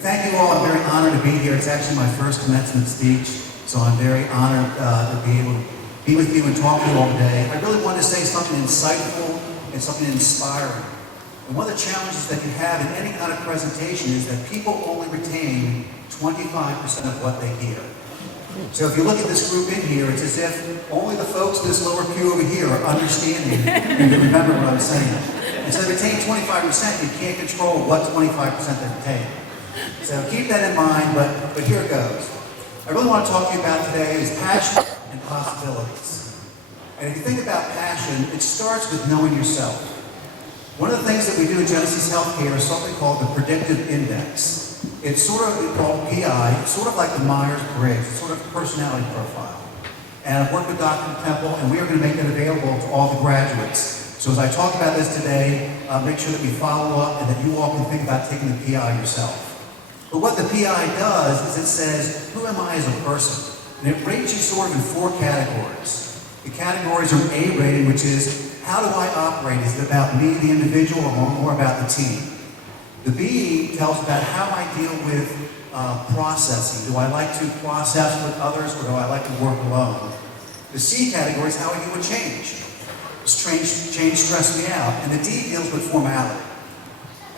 Thank you all. I'm very honored to be here. It's actually my first commencement speech, so I'm very honored to be able to be with you and talk to you all today. I really wanted to say something insightful and something inspiring. And one of the challenges that you have in any kind of presentation is that people only retain 25% of what they hear. So if you look at this group in here, it's as if only the folks in this lower pew over here are understanding and remember what I'm saying. And so they retain 25%, you can't control what 25% they retain. So keep that in mind, but here it goes. I really want to talk to you about today is passion and possibilities. And if you think about passion, it starts with knowing yourself. One of the things that we do in Genesis Healthcare is something called the predictive index. It's sort of called PI. It's sort of like the Myers-Briggs. It's sort of a personality profile. And I've worked with Dr. Temple, and we are going to make it available to all the graduates. So as I talk about this today, make sure that we follow up and that you all can think about taking the PI yourself. But what the PI does is it says, who am I as a person? And it rates you sort of in 4 categories. The categories are A rating, which is, how do I operate? Is it about me, the individual, or more about the team? The B tells about how I deal with processing. Do I like to process with others, or do I like to work alone? The C category is how I deal with change. Does change stress me out? And the D deals with formality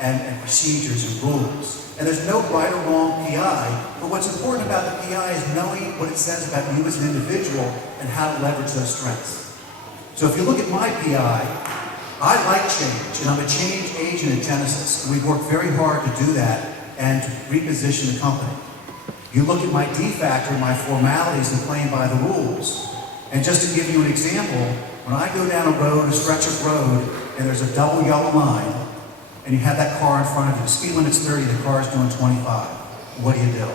and procedures and rules. And there's no right or wrong PI, but what's important about the PI is knowing what it says about you as an individual and how to leverage those strengths. So if you look at my PI, I like change, and I'm a change agent at Genesis, and we've worked very hard to do that and to reposition the company. You look at my D factor, my formalities, and playing by the rules. And just to give you an example, when I go down a road, a stretch of road, and there's a double yellow line, and you have that car in front of you, the speed limit's 30, the car's doing 25. What do you do?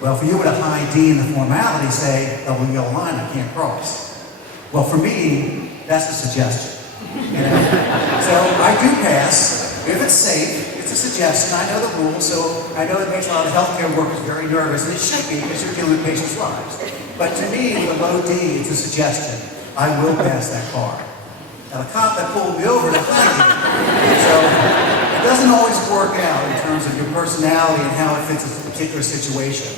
Well, for you with a high D in the formality, say, double yellow line, I can't cross. Well, for me, that's a suggestion. You know? So I do pass. If it's safe, it's a suggestion. I know the rules, so I know it makes a lot of healthcare workers very nervous, and it should be because you're dealing with patients' lives. But to me, with a low D, it's a suggestion. I will pass that car. Now the cop that pulled me over is a high D. So it doesn't always work out in terms of your personality and how it fits a particular situation.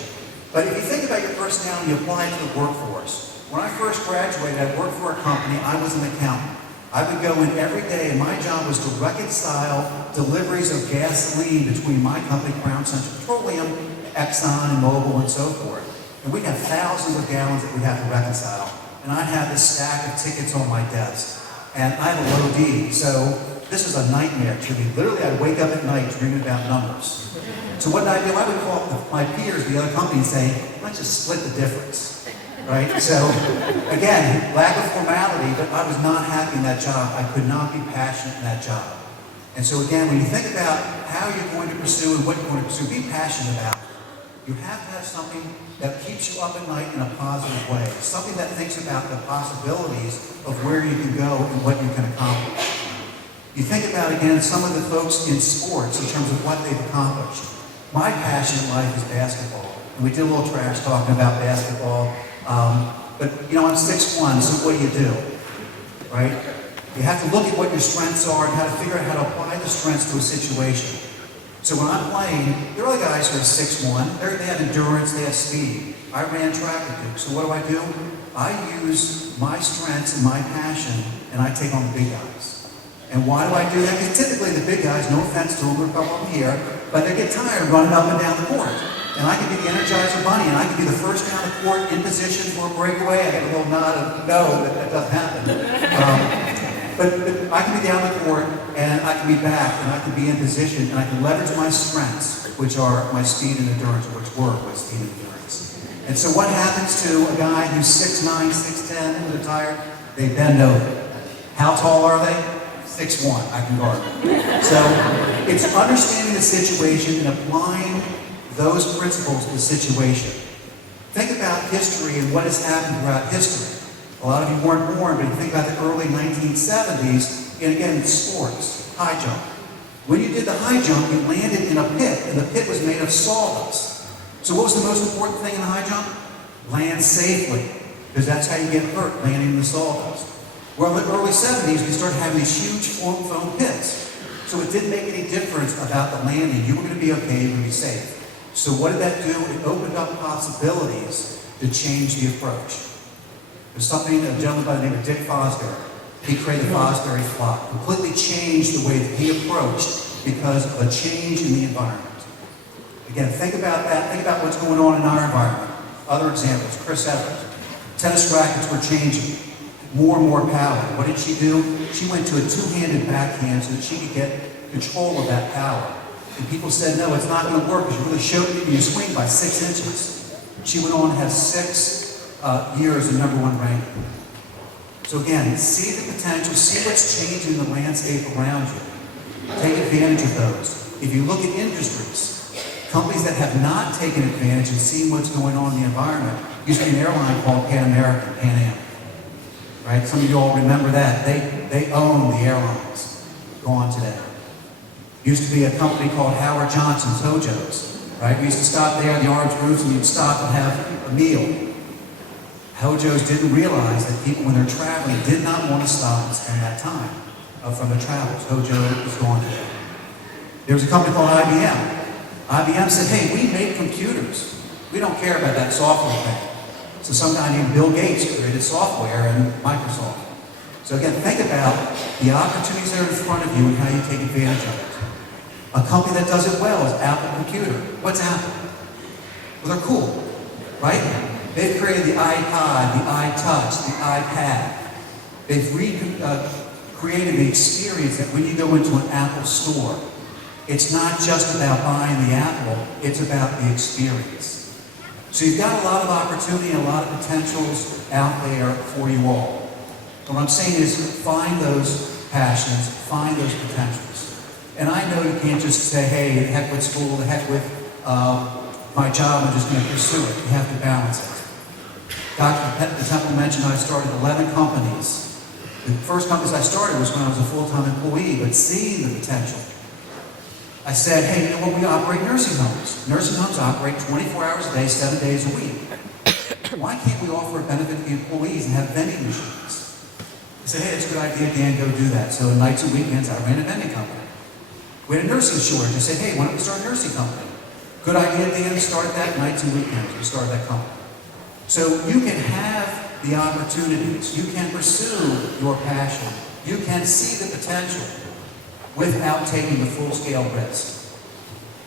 But if you think about your personality, you apply it to the workforce. When I first graduated, I worked for a company. I was an accountant. I would go in every day, and my job was to reconcile deliveries of gasoline between my company, Crown Central Petroleum, Exxon, and Mobil, and so forth. And we'd have thousands of gallons that we'd have to reconcile. And I'd have this stack of tickets on my desk. And I have a low D, so this is a nightmare to me. Literally, I'd wake up at night dreaming about numbers. So what did I do? I would call my peers, the other company, and say, let's just split the difference. Right? So, again, lack of formality, but I was not happy in that job. I could not be passionate in that job. And so, again, when you think about how you're going to pursue and what you're going to pursue, be passionate about it. You have to have something that keeps you up at night in a positive way. Something that thinks about the possibilities of where you can go and what you can accomplish. You think about, again, some of the folks in sports in terms of what they've accomplished. My passion in life is basketball. And we did a little trash talking about basketball. But, you know, I'm 6'1", so what do? Right? You have to look at what your strengths are and how to figure out how to apply the strengths to a situation. So when I'm playing, there are other guys who are 6'1", they have endurance, they have speed. I ran track at Duke, so what do? I use my strengths and my passion, and I take on the big guys. And why do I do that? Because typically the big guys, no offense to them, we're a couple of them here, but they get tired running up and down the court. And I can be the Energizer Bunny, and I can be the first down the court in position for a breakaway. I get a little nod of no, that doesn't happen. But I can be down the court, and I can be back, and I can be in position, and I can leverage my strengths, which are my speed and endurance, or which were my speed and endurance. And so what happens to a guy who's 6'9", 6'10", and they're tired? They bend over. How tall are they? 6'1", I can guard them. So it's understanding the situation and applying those principles to the situation. Think about history and what has happened throughout history. A lot of you weren't born, but you think about the early 1970s, and again, sports, high jump. When you did the high jump, you landed in a pit, and the pit was made of sawdust. So what was the most important thing in the high jump? Land safely, because that's how you get hurt, landing in the sawdust. Well, in the early 70s, we started having these huge foam pits. So it didn't make any difference about the landing. You were going to be okay, you were going to be safe. So what did that do? It opened up possibilities to change the approach. There's something, a gentleman by the name of Dick Fosbury. He created the Fosbury Flock. Completely changed the way that he approached because of a change in the environment. Again, think about that. Think about what's going on in our environment. Other examples, Chris Evans. Tennis rackets were changing. More and more power. What did she do? She went to a two-handed backhand so that she could get control of that power. And people said, no, it's not going to work because you really showed me you swing by 6 inches. She went on to have 6 years of #1 ranking. So again, see the potential, see what's changing in the landscape around you. Take advantage of those. If you look at industries, companies that have not taken advantage and seen what's going on in the environment, used to be an airline called Pan American, Pan Am. Right? Some of you all remember that. They own the airlines. Gone today. Used to be a company called Howard Johnson's Hojo's. Right? We used to stop there in the orange roofs and you'd stop and have a meal. Hojo's didn't realize that people, when they're traveling, did not want to stop and spend that time from their travels. Hojo is gone today. There was a company called IBM. IBM said, hey, we make computers. We don't care about that software thing. So some guy named Bill Gates created software in Microsoft. So again, think about the opportunities that are in front of you and how you take advantage of it. A company that does it well is Apple Computer. What's Apple? Well, they're cool, right? They've created the iPod, the iTouch, the iPad. They've created the experience that when you go into an Apple store, it's not just about buying the Apple, it's about the experience. So you've got a lot of opportunity and a lot of potentials out there for you all. What I'm saying is find those passions, find those potentials. And I know you can't just say, hey, the heck with school, the heck with my job, I'm just going to pursue it. You have to balance it. Dr. Temple mentioned I started 11 companies. The first companies I started was when I was a full-time employee, but seeing the potential. I said, hey, you know what, we operate nursing homes. Nursing homes operate 24 hours a day, 7 days a week. Why can't we offer a benefit to the employees and have vending machines? I said, hey, that's a good idea, Dan, go do that. So nights and weekends, I ran a vending company. We had a nursing shortage. I said, hey, why don't we start a nursing company? Good idea, Dan, start that nights and weekends. We started that company. So you can have the opportunities. You can pursue your passion. You can see the potential without taking the full-scale risk.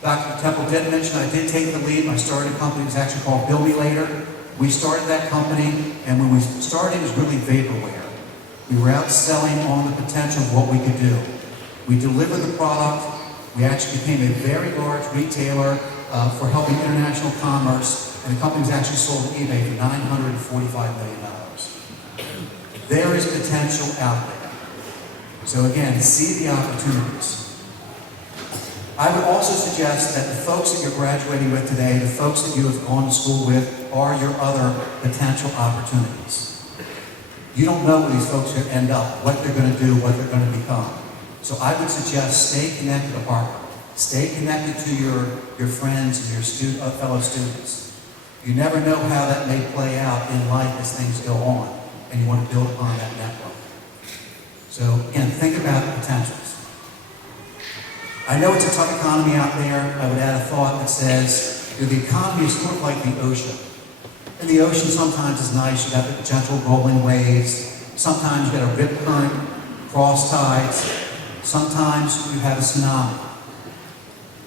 Dr. Temple did mention I did take the lead. I started a company that was actually called Bill Me Later. We started that company, and when we started, it was really vaporware. We were out selling on the potential of what we could do. We delivered the product. We actually became a very large retailer for helping international commerce, and the company was actually sold to eBay for $945 million. There is potential out there. So again, see the opportunities. I would also suggest that the folks that you're graduating with today, the folks that you have gone to school with, are your other potential opportunities. You don't know where these folks are going to end up, what they're going to do, what they're going to become. So I would suggest stay connected to Harcum. Stay connected to your friends and your fellow students. You never know how that may play out in life as things go on, and you want to build upon that network. So again, think about the potentials. I know it's a tough economy out there. I would add a thought that says, the economy is sort of like the ocean. And the ocean sometimes is nice. You got the gentle rolling waves. Sometimes you got a rip current, cross tides. Sometimes you have a tsunami.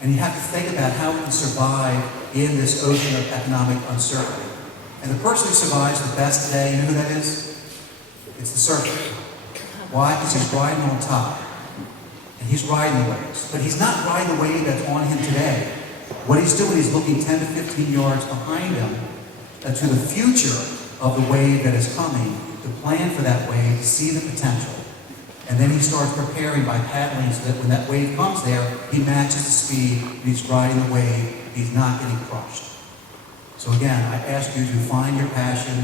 And you have to think about how we can survive in this ocean of economic uncertainty. And the person who survives the best today, you know who that is? It's the surfer. Why? Because he's riding on top. And he's riding the waves. But he's not riding the wave that's on him today. What he's doing is looking 10 to 15 yards behind him to the future of the wave that is coming, to plan for that wave, to see the potential. And then he starts preparing by paddling so that when that wave comes there, he matches the speed, and he's riding the wave, he's not getting crushed. So again, I ask you to find your passion,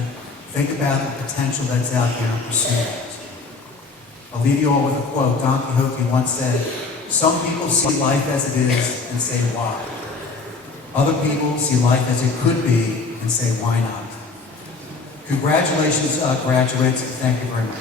think about the potential that's out there and pursue it. I'll leave you all with a quote. Don Quixote once said, some people see life as it is and say, why? Other people see life as it could be and say, why not? Congratulations, graduates. Thank you very much.